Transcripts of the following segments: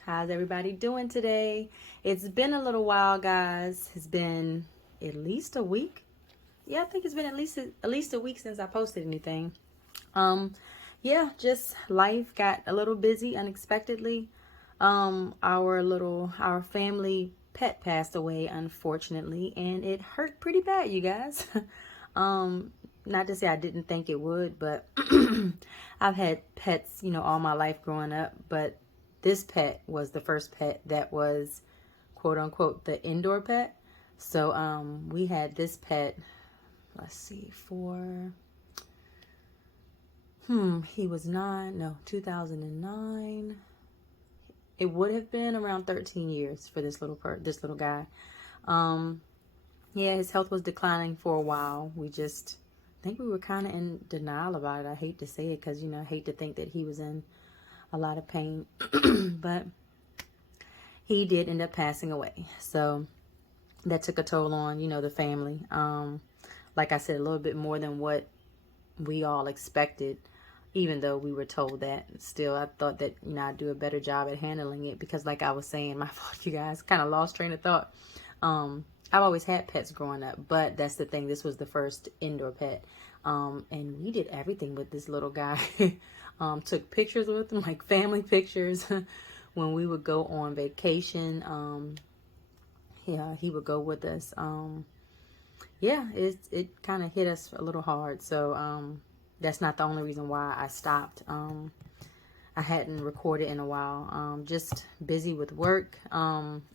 How's everybody doing today? It's been a little while, guys. It's been at least a week. Yeah, I think it's been at least a week since I posted anything. Um, yeah, just life got a little busy unexpectedly. Our family pet passed away, unfortunately, and it hurt pretty bad, you guys. um, Not to say I didn't think it would, but I've had pets, all my life growing up, but this pet was the first pet that was quote unquote the indoor pet. So we had this pet, let's see, he was 2009. It would have been around 13 years for this little guy. Um, yeah, his health was declining for a while. I think we were kind of in denial about it. I hate to say it because, I hate to think that he was in a lot of pain, but he did end up passing away. So that took a toll on, the family. Like I said, a little bit more than what we all expected, even though we were told that. Still, I thought that, I'd do a better job at handling it because, like I was saying, my fault, you guys, kind of lost train of thought. I've always had pets growing up, but that's the thing. This was the first indoor pet. And we did everything with this little guy. Took pictures with him, like family pictures. When we would go on vacation, yeah, he would go with us. Yeah, it kind of hit us a little hard. So that's not the only reason why I stopped. I hadn't recorded in a while. Just busy with work.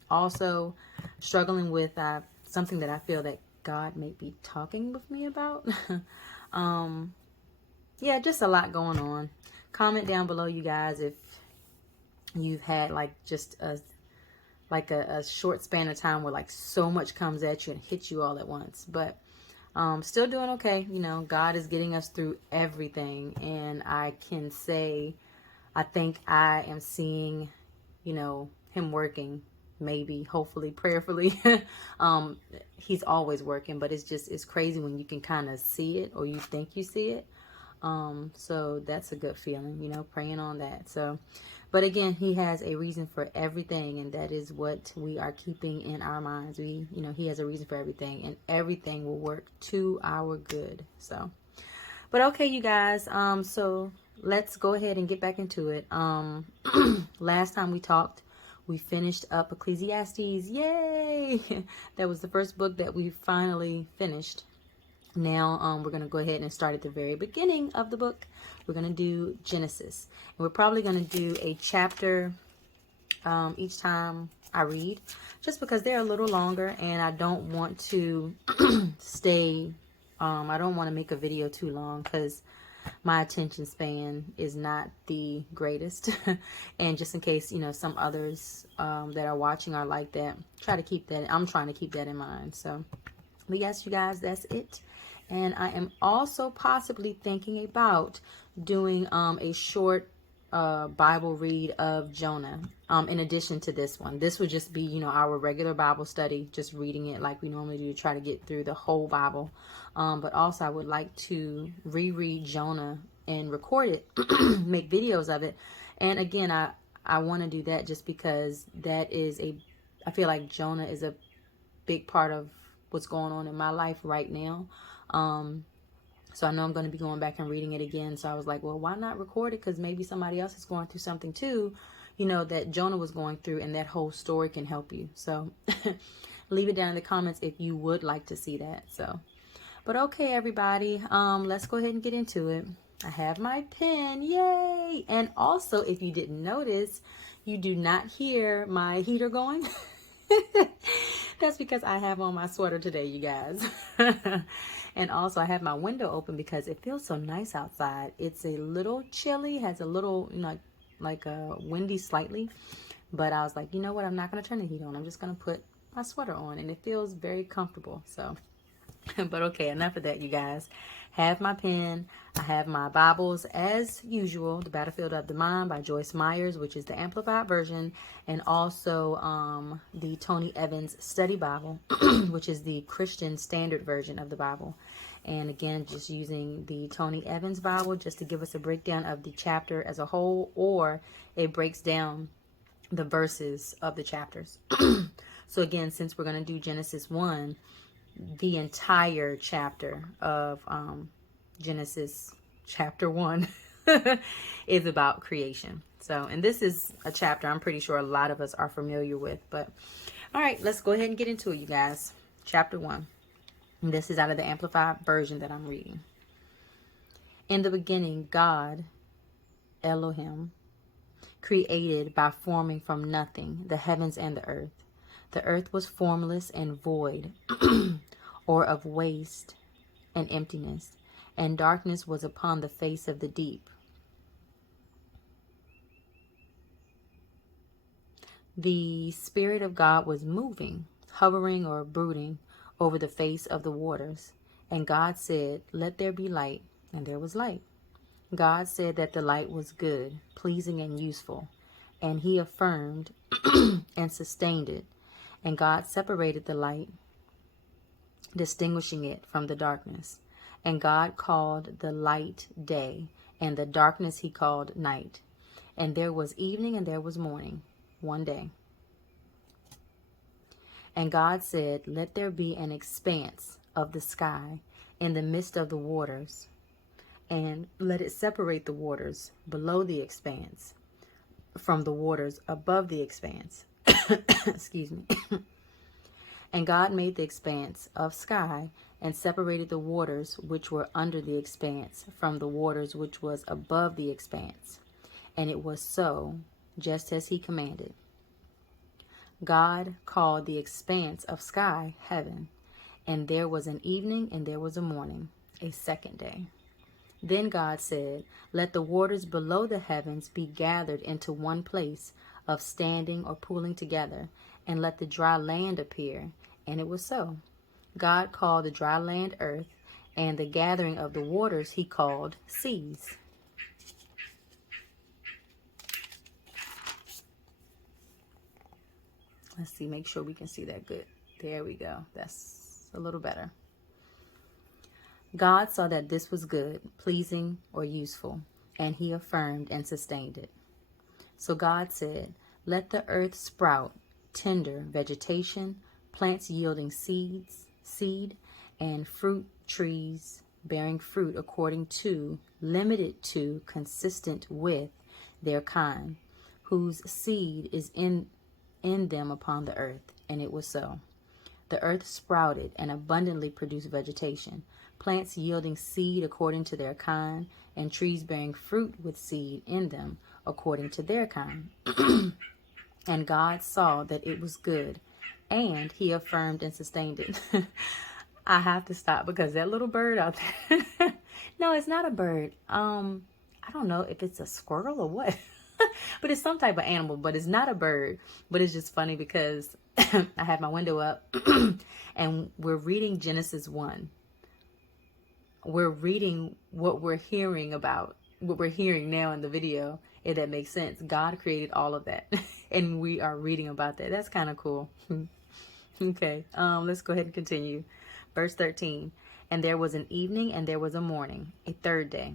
Also struggling with something that I feel that God may be talking with me about. Yeah, just a lot going on. Comment down below, you guys, if you've had just a short span of time where so much comes at you and hits you all at once. But still doing okay. God is getting us through everything, and I can say I think I am seeing, him working, maybe, hopefully, prayerfully. He's always working, but it's crazy when you can kind of see it, or you think you see it. So that's a good feeling, praying on that. So, but again, he has a reason for everything, and that is what we are keeping in our minds. He has a reason for everything, and everything will work to our good. So, but okay, you guys, so let's go ahead and get back into it. Last time we talked, we finished up Ecclesiastes. Yay! That was the first book that we finally finished. Now we're going to go ahead and start at the very beginning of the book. We're going to do Genesis. And we're probably going to do a chapter each time I read, just because they're a little longer and I don't want to I don't want to make a video too long because my attention span is not the greatest. And just in case, some others that are watching are like that, I'm trying to keep that in mind. So, but yes, you guys, that's it. And I am also possibly thinking about doing a short Bible read of Jonah in addition to this one. This would just be, our regular Bible study, just reading it like we normally do to try to get through the whole Bible. But also I would like to reread Jonah and record it, make videos of it. And again, I want to do that just because I feel like Jonah is a big part of what's going on in my life right now. So I know I'm going to be going back and reading it again. So I was like, well, why not record it? Because maybe somebody else is going through something too, that Jonah was going through, and that whole story can help you. So leave it down in the comments if you would like to see that. So, but okay, everybody, let's go ahead and get into it. I have my pen. Yay. And also, if you didn't notice, you do not hear my heater going. That's because I have on my sweater today, you guys. And also I have my window open because it feels so nice outside. It's a little chilly, has a little, like a windy slightly. But I was like, you know what? I'm not going to turn the heat on. I'm just going to put my sweater on, and it feels very comfortable. So, but okay, enough of that, you guys. Have my pen. I have my Bibles as usual. The Battlefield of the Mind by Joyce Meyer, which is the Amplified version, and also the Tony Evans Study Bible, which is the Christian Standard version of the Bible. And again, just using the Tony Evans Bible just to give us a breakdown of the chapter as a whole, or it breaks down the verses of the chapters. So again, since we're going to do Genesis 1, the entire chapter of Genesis chapter 1 is about creation. So, and this is a chapter I'm pretty sure a lot of us are familiar with. But all right, let's go ahead and get into it, you guys. Chapter 1. And this is out of the Amplified version that I'm reading. In the beginning, God, Elohim, created by forming from nothing the heavens and the earth. The earth was formless and void, or of waste and emptiness, and darkness was upon the face of the deep. The Spirit of God was moving, hovering or brooding over the face of the waters. And God said, "Let there be light," and there was light. God said that the light was good, pleasing, and useful, and he affirmed and sustained it. And God separated the light, distinguishing it from the darkness. And God called the light day, and the darkness he called night. And there was evening and there was morning, one day. And God said, "Let there be an expanse of the sky in the midst of the waters, and let it separate the waters below the expanse from the waters above the expanse." Excuse me. And God made the expanse of sky and separated the waters which were under the expanse from the waters which was above the expanse. And it was so, just as he commanded. God called the expanse of sky heaven, and there was an evening and there was a morning, a second day. Then God said, "Let the waters below the heavens be gathered into one place of standing or pooling together, and let the dry land appear." And it was so. God called the dry land earth, and the gathering of the waters he called seas. Let's see, make sure we can see that good. There we go. That's a little better. God saw that this was good, pleasing, or useful, and he affirmed and sustained it. So God said, "Let the earth sprout tender vegetation, plants yielding seed, and fruit trees bearing fruit according to, limited to, consistent with their kind, whose seed is in them upon the earth." And it was so. The earth sprouted and abundantly produced vegetation, plants yielding seed according to their kind, and trees bearing fruit with seed in them according to their kind. And God saw that it was good, and he affirmed and sustained it. I have to stop because that little bird out there. No, it's not a bird. I don't know if it's a squirrel or what. But it's some type of animal, but it's not a bird. But it's just funny because I have my window up and we're reading Genesis 1. We're reading what we're hearing about, what we're hearing now in the video, if that makes sense. God created all of that and we are reading about that. That's kind of cool. Okay, let's go ahead and continue. Verse 13. And there was an evening and there was a morning, a third day.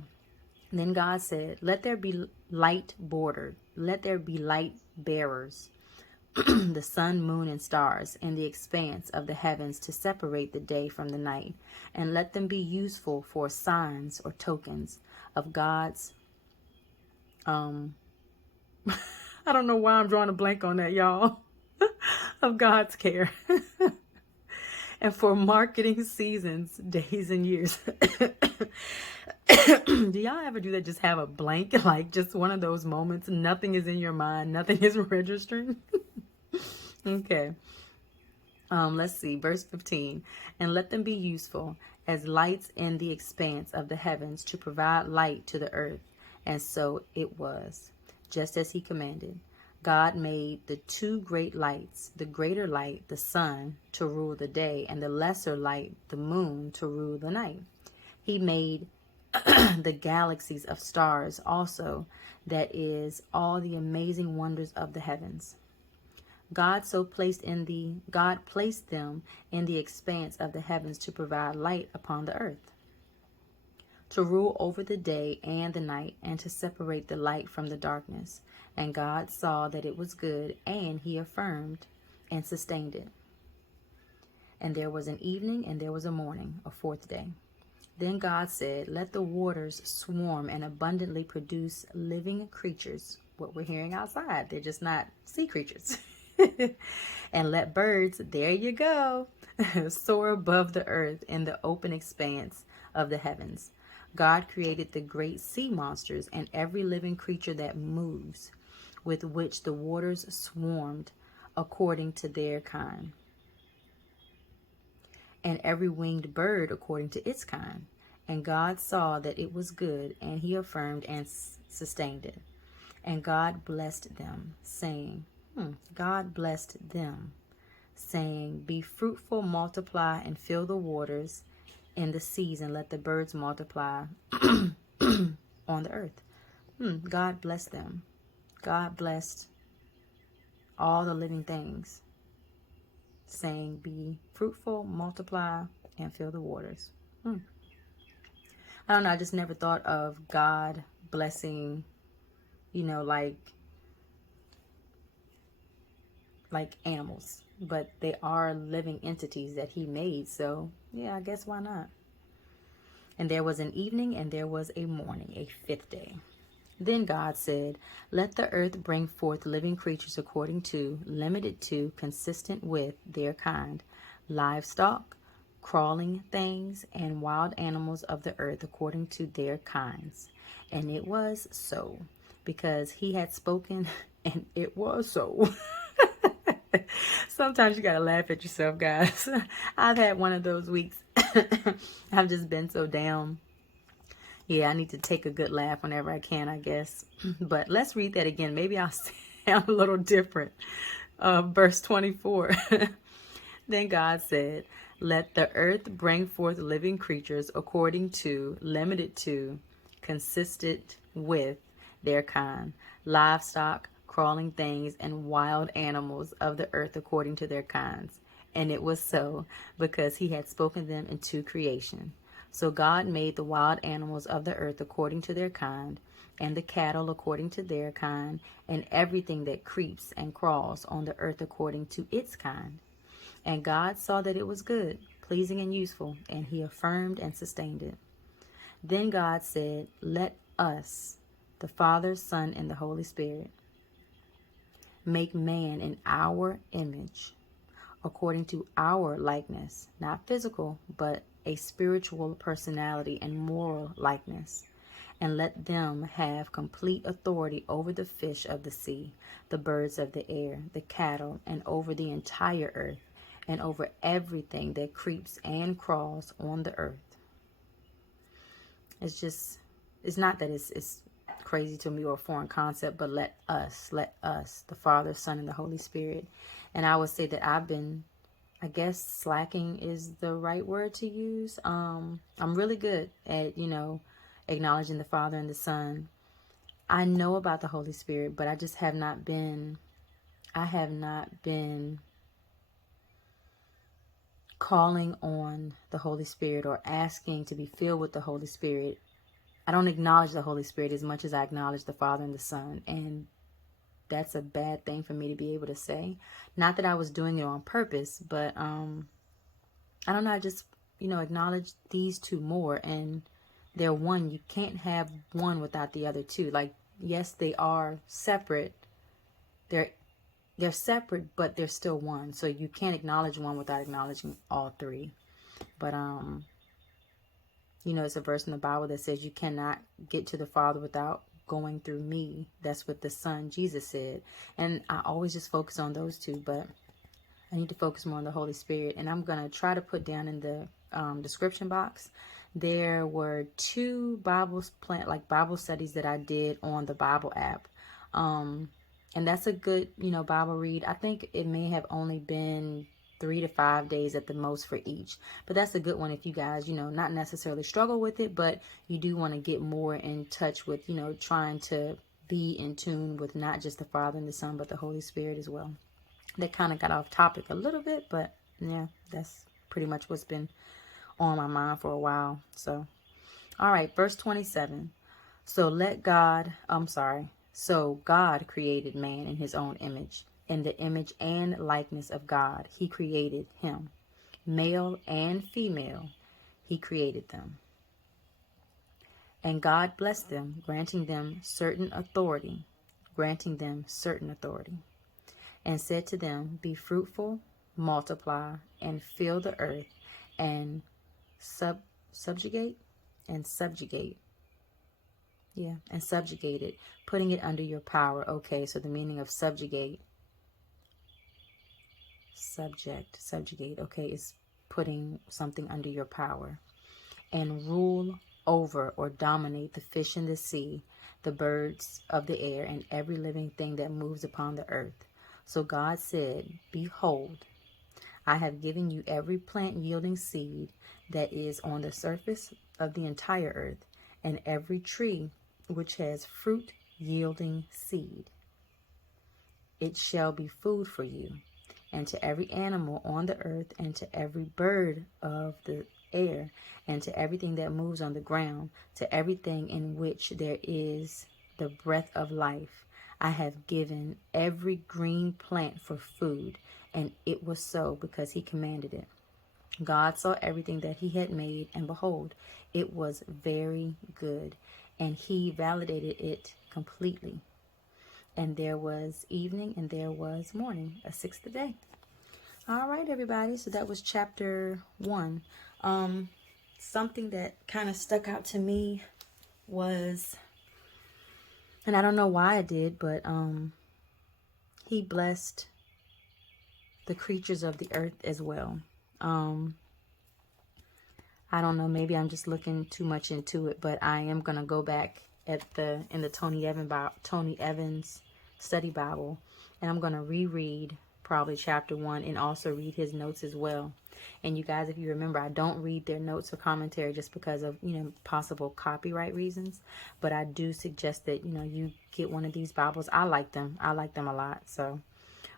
Then God said, "Let there be light bordered, let there be light bearers, the sun, moon, and stars, in the expanse of the heavens to separate the day from the night, and let them be useful for signs or tokens of God's," I don't know why I'm drawing a blank on that, y'all, "of God's care, and for marketing seasons, days, and years." Do y'all ever do that? Just have a blank, like just one of those moments. Nothing is in your mind. Nothing is registering. Okay. Let's see. Verse 15. "And let them be useful as lights in the expanse of the heavens to provide light to the earth. And so it was, just as he commanded. God made the two great lights, the greater light, the sun, to rule the day, and the lesser light, the moon, to rule the night. He made the galaxies of stars also, that is, all the amazing wonders of the heavens. God placed them in the expanse of the heavens to provide light upon the earth. to rule over the day and the night, and to separate the light from the darkness. And God saw that it was good, and he affirmed and sustained it. And there was an evening, and there was a morning, a fourth day. Then God said, let the waters swarm and abundantly produce living creatures. What we're hearing outside, they're just not sea creatures. And let birds, there you go, soar above the earth in the open expanse of the heavens. God created the great sea monsters and every living creature that moves, with which the waters swarmed according to their kind, and every winged bird according to its kind. And God saw that it was good, and he affirmed and sustained it. And God blessed them, saying, God blessed them, saying, be fruitful, multiply, and fill the waters in the seas, and let the birds multiply on the earth. God blessed them. God blessed all the living things, saying, be fruitful, multiply, and fill the waters. I don't know, I just never thought of God blessing, like animals, but they are living entities that he made. So yeah, I guess why not? And there was an evening, and there was a morning, a fifth day. Then God said, let the earth bring forth living creatures according to, limited to, consistent with their kind, livestock, crawling things, and wild animals of the earth according to their kinds. And it was so, because he had spoken, and it was so. Sometimes you gotta laugh at yourself, guys. I've had one of those weeks. I've just been so down. Yeah, I need to take a good laugh whenever I can, I guess. But let's read that again. Maybe I'll sound a little different. Verse 24. Then God said, let the earth bring forth living creatures according to, limited to, consistent with their kind, livestock, crawling things, and wild animals of the earth according to their kinds. And it was so, because he had spoken them into creation. So God made the wild animals of the earth according to their kind, and the cattle according to their kind, and everything that creeps and crawls on the earth according to its kind. And God saw that it was good, pleasing and useful, and he affirmed and sustained it. Then God said, let us, the Father, Son, and the Holy Spirit, make man in our image, according to our likeness, not physical, but a spiritual personality and moral likeness. And let them have complete authority over the fish of the sea, the birds of the air, the cattle, and over the entire earth, and over everything that creeps and crawls on the earth. It's not that it's crazy to me or a foreign concept, but let us, the Father, Son, and the Holy Spirit. And I would say that I've been, I guess slacking is the right word to use. I'm really good at, acknowledging the Father and the Son. I know about the Holy Spirit, but I have not been calling on the Holy Spirit or asking to be filled with the Holy Spirit. I don't acknowledge the Holy Spirit as much as I acknowledge the Father and the Son. And that's a bad thing for me to be able to say. Not that I was doing it on purpose, but I don't know, I just, acknowledge these two more, and they're one. You can't have one without the other two. Like, yes, they are separate. They're separate, but they're still one. So you can't acknowledge one without acknowledging all three. But it's a verse in the Bible that says you cannot get to the Father without going through me. That's what the Son, Jesus, said. And I always just focus on those two, but I need to focus more on the Holy Spirit. And I'm going to try to put down in the description box, there were 2 Bible studies that I did on the Bible app. And that's a good, Bible read. I think it may have only been 3 to 5 days at the most for each. But that's a good one if you guys, not necessarily struggle with it, but you do want to get more in touch with, trying to be in tune with not just the Father and the Son, but the Holy Spirit as well. That kind of got off topic a little bit, but yeah, that's pretty much what's been on my mind for a while. So, All right, verse 27. So God created man in his own image. In the image and likeness of God, he created him. Male and female, he created them. And God blessed them, granting them certain authority, and said to them, be fruitful, multiply, and fill the earth, and subjugate it, putting it under your power. Okay, so the meaning of subjugate, okay, is putting something under your power. And rule over or dominate the fish in the sea, the birds of the air, and every living thing that moves upon the earth. So God said, behold, I have given you every plant yielding seed that is on the surface of the entire earth, and every tree which has fruit yielding seed. It shall be food for you, and to every animal on the earth, and to every bird of the air, and to everything that moves on the ground, to everything in which there is the breath of life. I have given every green plant for food. And it was so, because he commanded it. God saw everything that he had made, and behold, it was very good. And he validated it completely. And there was evening and there was morning, a sixth day. All right, everybody. So that was chapter 1. Something that kind of stuck out to me was, and I don't know why I did, but he blessed the creatures of the earth as well. I don't know, maybe I'm just looking too much into it, but I am gonna go back in the Tony Evans Study Bible, and I'm gonna reread probably chapter 1 and also read his notes as well. And you guys, if you remember, I don't read their notes or commentary just because of, possible copyright reasons. But I do suggest that, you get one of these Bibles. I like them. I like them a lot. So,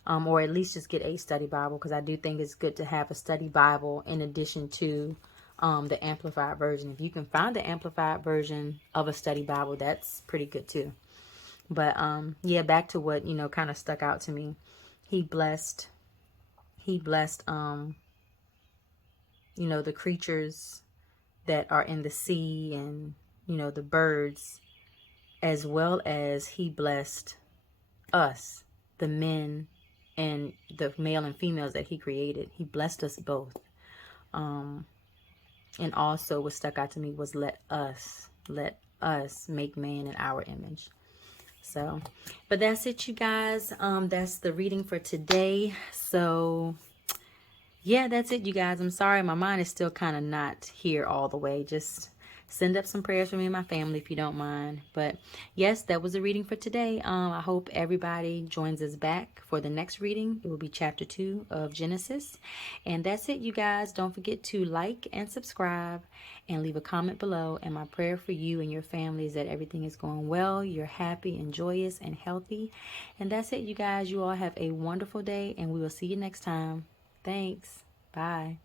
or at least just get a study Bible, because I do think it's good to have a study Bible in addition to the Amplified version. If you can find the Amplified version of a study Bible, that's pretty good too. But yeah, back to what, kind of stuck out to me. He blessed the creatures that are in the sea, and the birds, as well as he blessed us, the men and the male and females that he created. He blessed us both. And also what stuck out to me was let us make man in our image. So, but that's it, you guys. That's the reading for today. So yeah, that's it, you guys. I'm sorry, my mind is still kind of not here all the way. Just send up some prayers for me and my family if you don't mind. But yes, that was the reading for today. I hope everybody joins us back for the next reading. It will be chapter 2 of Genesis. And that's it, you guys. Don't forget to like and subscribe and leave a comment below. And my prayer for you and your family is that everything is going well. You're happy and joyous and healthy. And that's it, you guys. You all have a wonderful day, and we will see you next time. Thanks. Bye.